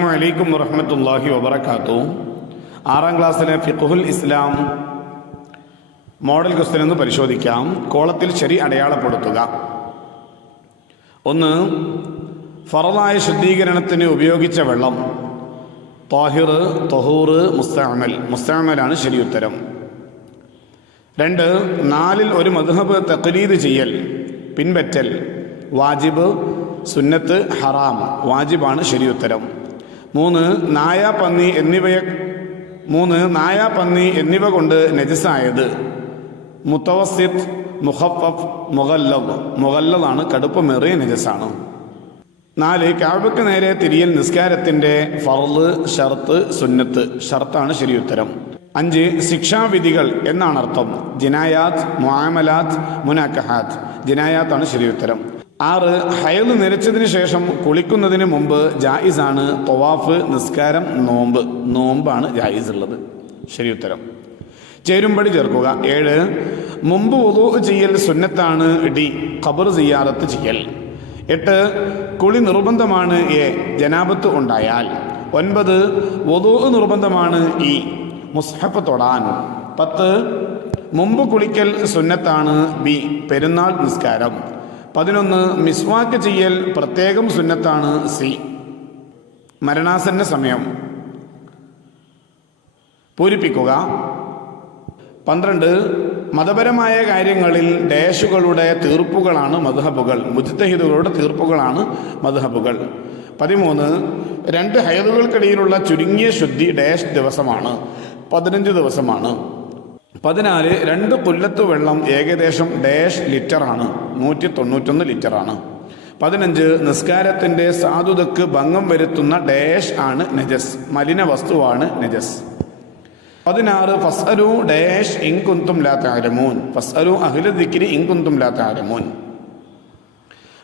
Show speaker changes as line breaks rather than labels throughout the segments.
അലൈക്കും വറഹമത്തല്ലാഹി വബർക്കാത്തു ആറാം ക്ലാസ്സിലെ ഫിഖുൽ ഇസ്ലാം മോഡൽ ക്വസ്റ്റ്യൻ ഒന്ന് പരിശോധിക്കാം. കോളത്തിൽ ശരി അടയാളപ്പെടുത്തുക. ഒന്ന് ഫറലായ ശുദ്ധീകരണത്തിന് ഉപയോഗിച്ച വെള്ളം. താഹിർ തൊഹൂർ മുസ്താമൽ മുസ്താമലാണ് ശരി ഉത്തരം. രണ്ട് നാലിൽ ഒരു മധുഹബ് തക്ലീദ് ചെയ്യൽ പിൻപറ്റൽ. വാജിബ് സുന്നത്ത് ഹറാം. വാജിബാണ് ശരി ഉത്തരം. മൂന്ന് നായ പന്നി എന്നിവയെ മൂന്ന് നായ പന്നി എന്നിവ കൊണ്ട് നജസായത്. മുത്തവസിത് മുഹഫഫ് മുഗല്ലബ്. മുഗല്ലതാണ് കടുപ്പമേറിയ നജസാണ്. നാല് കാബയ്ക്ക് നേരെ തിരിയൽ നിസ്കാരത്തിന്റെ ഫർൾ ഷർത്ത് സുന്നത്ത്. ഷർത്താണ് ശരിയുത്തരം. അഞ്ച് ശിക്ഷാവിധികൾ എന്നാണ് അർത്ഥം ജിനായാത്ത് മുആമലാത്ത് മുനാക്കഹാത്ത്. ജിനായാത്താണ് ശരിയുത്തരം. ആറ് ഹയൽ നിരച്ചതിന് ശേഷം കുളിക്കുന്നതിന് മുമ്പ് ജായിസാണ് തൊവാഫ് നിസ്കാരം നോമ്പ്. നോമ്പാണ് ജായിസ് ഉള്ളത് ശരി ഉത്തരം. ചേരുംപടി ചേർക്കുക. ഏഴ് മുമ്പ് ഒതു ചെയ്യൽ സുന്നത്താണ്. ഡി ഖബർ സിയാറത്ത് ചെയ്യൽ. എട്ട് കുളി നിർബന്ധമാണ്. എ ജനാപത്ത് ഉണ്ടായാൽ. ഒൻപത് വധു നിർബന്ധമാണ്. ഇ മുസ്ഹഫ് തൊടാൻ. പത്ത് മുമ്പ് കുളിക്കൽ സുന്നത്താണ്. ബി പെരുന്നാൾ നിസ്കാരം. പതിനൊന്ന് മിസ്വാക്ക് ചെയ്യൽ പ്രത്യേകം സുന്നത്താണ് സി. മരണാസന്ന സമയം. പൂരിപ്പിക്കുക. പന്ത്രണ്ട് മതപരമായ കാര്യങ്ങളിൽ ഡേഷുകളുടെ തീർപ്പുകളാണ് മധുഹബുകൾ മുജ്തഹിദുകളുടെ തീർപ്പുകളാണ് മധുഹബുകൾ പതിമൂന്ന് രണ്ട് ഹയതുകൾക്കിടയിലുള്ള ചുരുങ്ങിയ ശുദ്ധി ഡേഷ് ദിവസമാണ്. പതിനഞ്ച് ദിവസമാണ്. പതിനാല് രണ്ട് പുല്ലത്ത് വെള്ളം ഏകദേശം ഡേഷ് ലിറ്ററാണ്. നൂറ്റി തൊണ്ണൂറ്റൊന്ന് ലിറ്ററാണ്. പതിനഞ്ച് നിസ്കാരത്തിന്റെ സാധുതക്ക് ഭംഗം വരുത്തുന്ന ഡാഷ് ആണ് നജസ്. മലിന വസ്തുവാണ് നജസ്. പതിനാറ് ഫസ്അലു ഡാഷ് ഇൻകുന്തും ലാ താരമൂൻ ഫസ്അലു അഹ്ല ദിക്രി ഇൻകുന്തും ലാ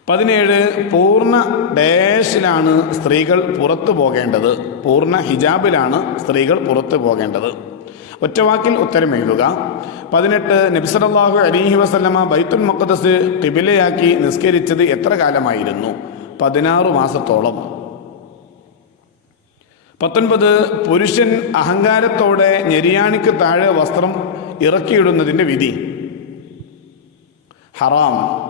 പതിനേഴ് പൂർണ ഡാഷിലാണ് സ്ത്രീകൾ പുറത്തു പോകേണ്ടത്. പൂർണ ഹിജാബിലാണ് സ്ത്രീകൾ പുറത്തു പോകേണ്ടത്. ഒറ്റവാക്കിൽ ഉത്തരം എഴുതുക. പതിനെട്ട് നബിസലാഹു അലിഹി വസല്ലമ ബൈത്തുൽ മുഖദ്സ് കിബിലയാക്കി നിസ്കരിച്ചത് എത്ര കാലമായിരുന്നു? പതിനാറ് മാസത്തോളം. പത്തൊൻപത് പുരുഷൻ അഹങ്കാരത്തോടെ ഞെരിയാണിക്ക് താഴെ വസ്ത്രം ഇറക്കിയിടുന്നതിന്റെ വിധി. ഹറാം.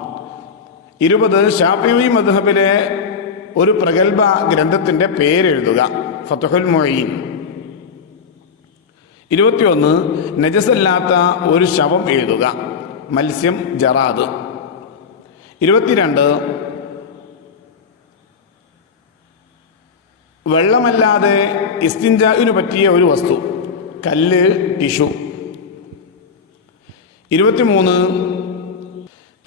ഇരുപത് ഷാഫിവി മദ്ഹബിലെ ഒരു പ്രഗത്ഭ ഗ്രന്ഥത്തിന്റെ പേരെഴുതുക. ഫത്തുഹുൽ മൊയ്യീൻ ഇരുപത്തിയൊന്ന് നജസല്ലാത്ത ഒരു ശവം എഴുതുക. മത്സ്യം ജറാദ്. ഇരുപത്തിരണ്ട് വെള്ളമല്ലാതെ ഇസ്തിൻജാവിന് പറ്റിയ ഒരു വസ്തു. കല്ല് ടിഷു ഇരുപത്തിമൂന്ന്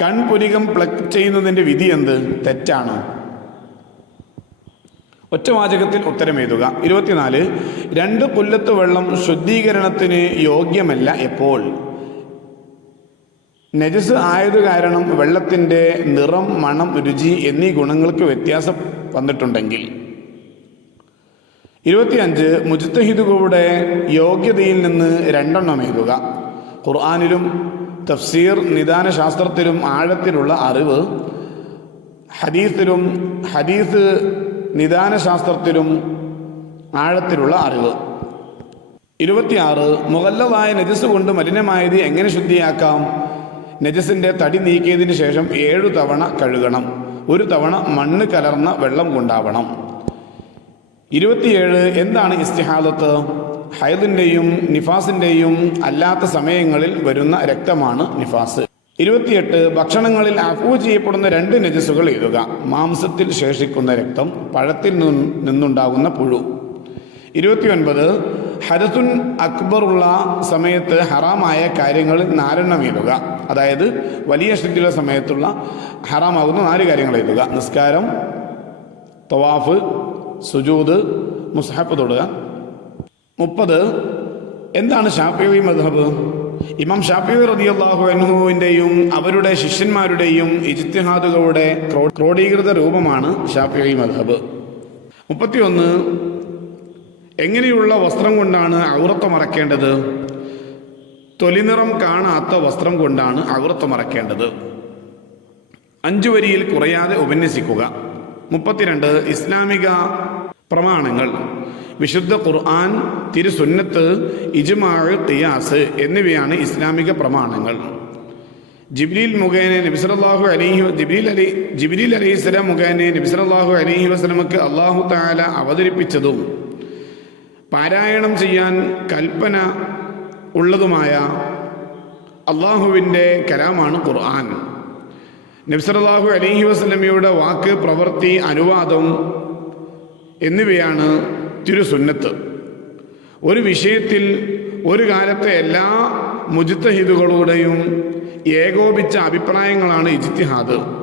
കൺപുരികം പ്ലഗ് ചെയ്യുന്നതിന്റെ വിധി എന്ത്? തെറ്റാണ്. ഒറ്റവാചകത്തിൽ ഉത്തരം എഴുതുക. ഇരുപത്തിനാല് രണ്ട് പുല്ലത്ത് വെള്ളം ശുദ്ധീകരണത്തിന് യോഗ്യമല്ല എപ്പോൾ? നജസ് ആയത് കാരണം വെള്ളത്തിന്റെ നിറം മണം രുചി എന്നീ ഗുണങ്ങൾക്ക് വ്യത്യാസം വന്നിട്ടുണ്ടെങ്കിൽ. ഇരുപത്തിയഞ്ച് മുജിത്തഹിദുകളുടെ യോഗ്യതയിൽ നിന്ന് രണ്ടെണ്ണം എഴുതുക. ഖുർആാനിലും തഫ്സീർ നിദാന ശാസ്ത്രത്തിലും ആഴത്തിലുള്ള അറിവ് ഹദീസിലും ഹദീസ് നിദാന ശാസ്ത്രത്തിലും ആഴത്തിലുള്ള അറിവ്. ഇരുപത്തിയാറ് മുകല്ലതായ നജസ് കൊണ്ട് മലിനമായത് എങ്ങനെ ശുദ്ധിയാക്കാം? നജസിന്റെ തടി നീക്കിയതിന് ശേഷം ഏഴു തവണ കഴുകണം. ഒരു തവണ മണ്ണ് കലർന്ന വെള്ളം കൊണ്ടാവണം. ഇരുപത്തിയേഴ് എന്താണ് ഇസ്തിഹാദത്ത്? ഹൈദിന്റെയും നിഫാസിന്റെയും അല്ലാത്ത സമയങ്ങളിൽ വരുന്ന രക്തമാണ് നിഫാസ്. ഇരുപത്തിയെട്ട് ഭക്ഷണങ്ങളിൽ അഫൂ ചെയ്യപ്പെടുന്ന രണ്ട് നജസുകൾ എഴുതുക. മാംസത്തിൽ ശേഷിക്കുന്ന രക്തം പഴത്തിൽ നിന്നുണ്ടാകുന്ന പുഴു. ഇരുപത്തിയൊൻപത് ഹരസുൻ അക്ബറുള്ള സമയത്ത് ഹറാമായ കാര്യങ്ങളിൽ നാലെണ്ണം എഴുതുക. അതായത് വലിയ ശുദ്ധിയുള്ള സമയത്തുള്ള ഹറാമാകുന്ന നാല് കാര്യങ്ങൾ എഴുതുക. നിസ്കാരം തവാഫ് സുജൂദ് മുസ്ഹഫ് തൊടുക. മുപ്പത് എന്താണ് ഷാഫി മദ്ഹബ്? ഇമാം ഷാഫി റതിയല്ലാഹു അൻഹുവിന്റെയും അവരുടെ ശിഷ്യന്മാരുടെയും ഇജ്തിഹാദുകളുടെ ക്രോ- ക്രോഡീകൃത രൂപമാണ് ഷാഫി മദ്ഹബ്. മുപ്പത്തിയൊന്ന് എങ്ങനെയുള്ള വസ്ത്രം കൊണ്ടാണ് ഔറത്ത് മറക്കേണ്ടത്? തൊലിനിറം കാണാത്ത വസ്ത്രം കൊണ്ടാണ് ഔറത്ത് മറക്കേണ്ടത്. അഞ്ചു വരിയിൽ കുറയാതെ ഉപന്യസിക്കുക. മുപ്പത്തിരണ്ട് ഇസ്ലാമിക പ്രമാണങ്ങൾ. വിശുദ്ധ ഖുർആൻ തിരുസുന്നത്ത് ഇജ്മാഴ് തിയാസ് എന്നിവയാണ് ഇസ്ലാമിക പ്രമാണങ്ങൾ. ജിബ്രീൽ മുഖേന നബിസലാഹു അലൈഹി ജിബ്രീൽ അലി ജിബ്രീൽ അലൈഹി സ്വലാം മുഖേന നബിസലാഹു അലൈഹി വസ്ലമക്ക് അള്ളാഹു താല അവതരിപ്പിച്ചതും പാരായണം ചെയ്യാൻ കൽപ്പന ഉള്ളതുമായ അള്ളാഹുവിന്റെ കലാമാണ് ഖുർആൻ. നബ്സലാഹു അലൈഹി വസ്ലമിയുടെ വാക്ക് പ്രവൃത്തി അനുവാദം എന്നിവയാണ് തിരുസുന്നത്ത് ഒരു വിഷയത്തിൽ ഒരു കാലത്തെ എല്ലാ മുജിത്തഹിദുകളുടെയും ഏകോപിച്ച അഭിപ്രായങ്ങളാണ് ഇജിത്തിഹാദ്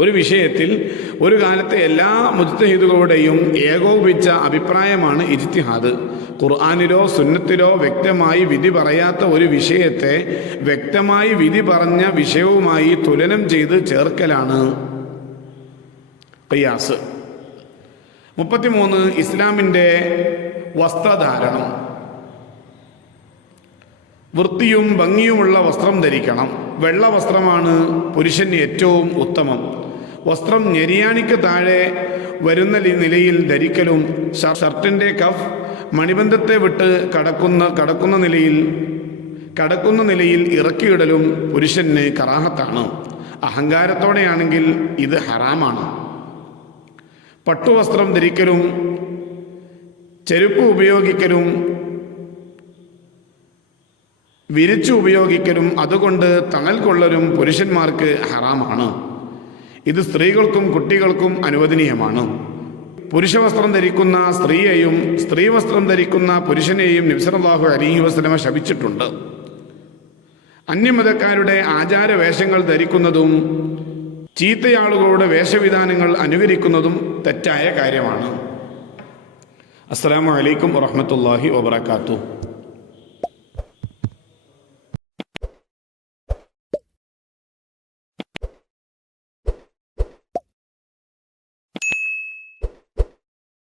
ഒരു വിഷയത്തിൽ ഒരു കാലത്തെ എല്ലാ മുജ്തഹിദുകളുടെയും ഏകോപിച്ച അഭിപ്രായമാണ് ഇജ്തിഹാദ്. ഖുർആാനിലോ സുന്നത്തിലോ വ്യക്തമായി വിധി പറയാത്ത ഒരു വിഷയത്തെ വ്യക്തമായി വിധി പറഞ്ഞ വിഷയവുമായി തുലനം ചെയ്ത് ചേർക്കലാണ്. ഖിയാസ്. മുപ്പത്തിമൂന്ന് ഇസ്ലാമിന്റെ വസ്ത്രധാരണം. വൃത്തിയും ഭംഗിയുമുള്ള വസ്ത്രം ധരിക്കണം. വെള്ള വസ്ത്രമാണ് പുരുഷന് ഏറ്റവും ഉത്തമം. വസ്ത്രം ഞെരിയാണിക്ക് താഴെ വരുന്ന നിലയിൽ ധരിക്കലും ഷർട്ടിന്റെ കഫ് മണിബന്ധത്തെ വിട്ട് കടക്കുന്ന കടക്കുന്ന നിലയിൽ കടക്കുന്ന നിലയിൽ ഇറക്കിയിടലും പുരുഷന് കറാഹത്താണ്. അഹങ്കാരത്തോടെയാണെങ്കിൽ ഇത് ഹറാമാണ്. പട്ടുവസ്ത്രം ധരിക്കലും ചെരുപ്പ് ഉപയോഗിക്കലും വിരിച്ചു ഉപയോഗിക്കലും അതുകൊണ്ട് കൊള്ളലും പുരുഷന്മാർക്ക് ഹറാമാണ്. ഇത് സ്ത്രീകൾക്കും കുട്ടികൾക്കും അനുവദനീയമാണ്. പുരുഷവസ്ത്രം ധരിക്കുന്ന സ്ത്രീയെയും സ്ത്രീ വസ്ത്രം ധരിക്കുന്ന പുരുഷനെയും നിബ്സലാഹു അലീഹി വസ്ലമ ശപിച്ചിട്ടുണ്ട്. അന്യമതക്കാരുടെ ആചാര വേഷങ്ങൾ ധരിക്കുന്നതും ചീത്തയാളുകളുടെ വേഷവിധാനങ്ങൾ അനുകരിക്കുന്നതും തെറ്റായ കാര്യമാണ്. അസ്സലാമു അലൈക്കും വറഹമത്തല്ലാഹി വബർക്കാത്തു